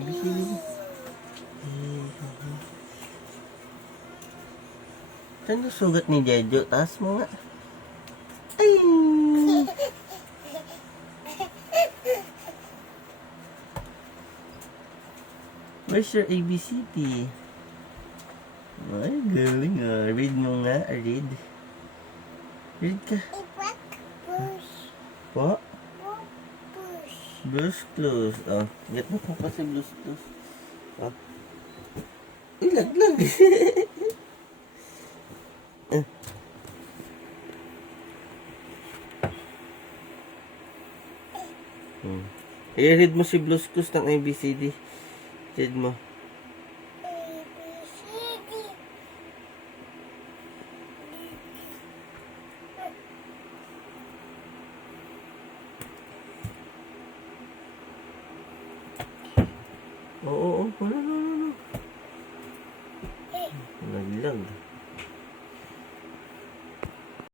ABCD. Saan yung sugat ni Jejo? Taas mo nga. Ay! Where's your ABCD? Ay, galing ah. Read mo nga. Read. Read ka. Po? Blues Clues. Oh, get mo po kasi Blues Clues. Oh. Uy, laglag. I-read mo si Blues Clues ng ABCD. Read mo. Oo, oo. Wala. Naglag.